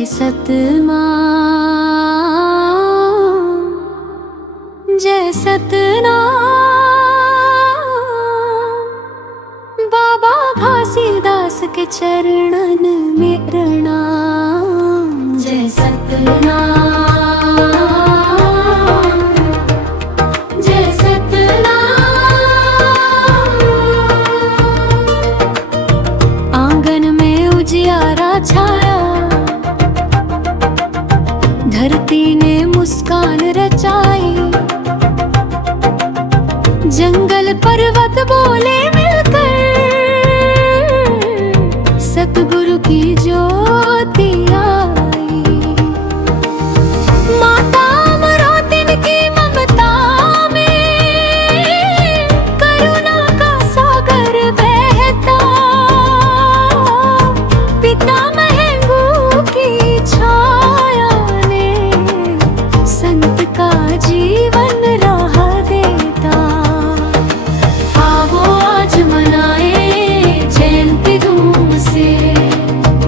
जय सतनाम, जय सतनाम। बाबा घासीदास के चरणन में प्रणाम। जय सतनाम, जय सतनाम। आंगन में उजियारा छाया, धरती ने मुस्कान रचाई। जंगल पर्वत बोले मिलकर, सतगुरु की ज्योति आई। माता अमरोतिन की ममता में करुणा का सागर बहता। पिता महंगू की छाया ने संत का जीवन राह देता। आओ आज मनाए जयंती धूम से,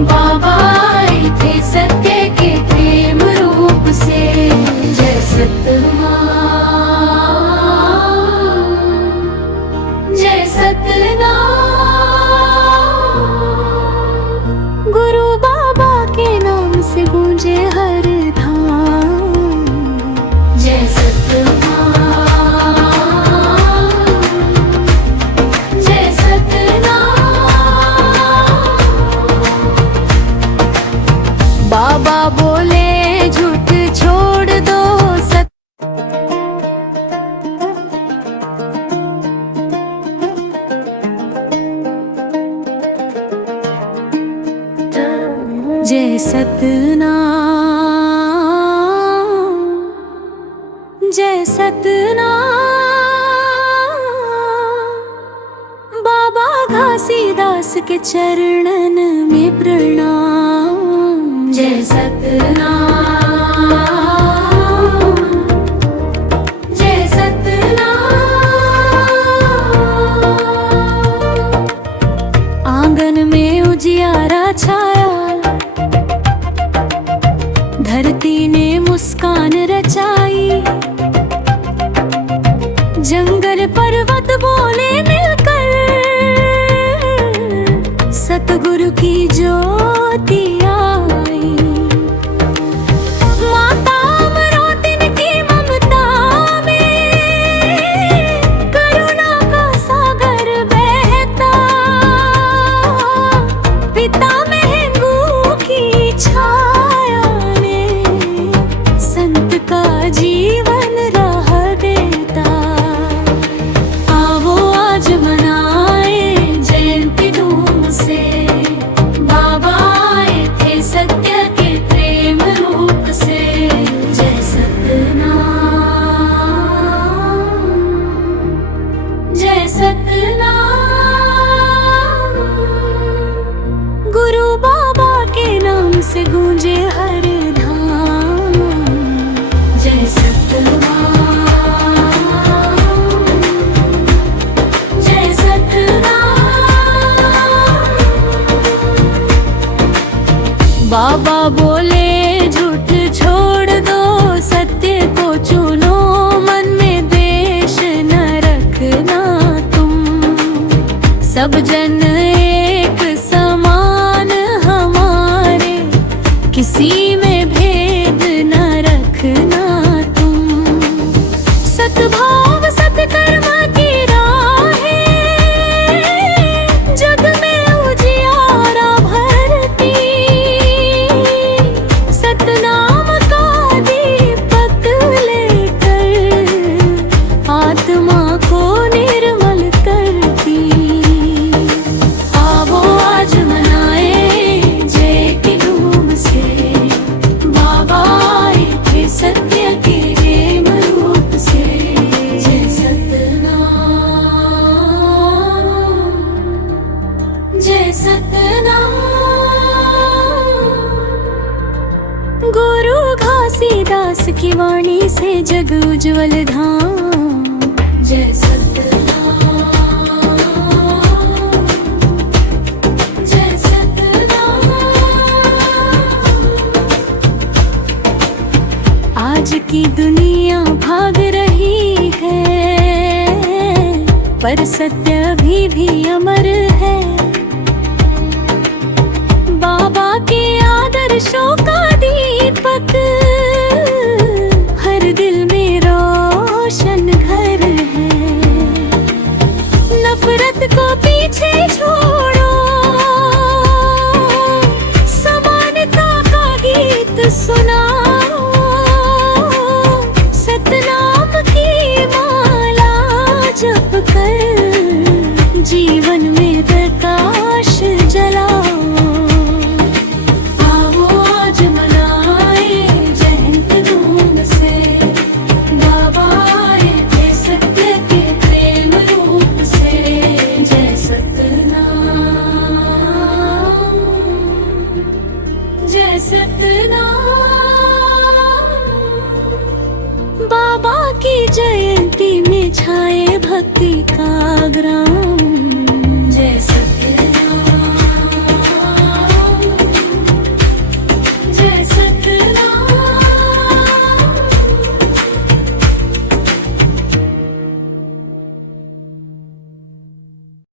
बाबा आए थे सत्य के प्रेम रूप से। जय सतनाम, जय सतनाम। गुरु बाबा के नाम से गूंजे हर धाम। जय सतनाम, जय सतनाम। बाबा बोले झूठ छोड़ दो सत। जय सतनाम, जय सतनाम। बाबा घासीदास के चरणन में प्रणाम। जय सतनाम, जय सतनाम। आंगन में उजियारा छाया, धरती ने मुस्कान रचाई। जंगल पर्वत बोले मिलकर, सतगुरु की ज्योति आई। माता अमरोतिन की ममता में करुणा का सागर बहता। पिता महंगू की छाया ने संत का जीवन राह देता। आओ आज मनाए जयंती धूम से, बाबा आए थे सत्य के प्रेम रूप से। जय सतनाम, जय सतनाम। गुरु बाबा के नाम से गूंजे हर धाम। जय सतनाम, जय सतनाम। बाबा बोले झूठ छोड़ दो सत्य को चुनो। मन में द्वेष न रखना तुम, सब जन एक समान हमारे। किसी में भेद न रखना तुम। सद्भाव सत्कर्म की राहें जग में उजियारा भरती। सतनाम का दीपक लेकर आत्मा को निर्मल करती। आओ आज मनाए जय की धूम से, बाबा आए थे सत्य के प्रेम रूप से। जय सतनाम, जय सतनाम। गुरु घासीदास की वाणी से जग उज्ज्वल धाम। जय सतनाम, जय सतनाम। की दुनिया भाग रही है, पर सत्य अभी भी अमर है। बाबा के आदर्शों का दीपक हर दिल में रोशन घर है। नफरत को पीछे छोड़ो, समानता का गीत सुनाओ। सतनाम की माला जप कर जीवन में प्रकाश जलाओ। आओ आज मनाए जयंती धूम से, बाबा आए थे सत्य के प्रेम रूप से। जय सतनाम, जय सतनाम। बाबा की जयंती में छाए भक्ति का ग्राम।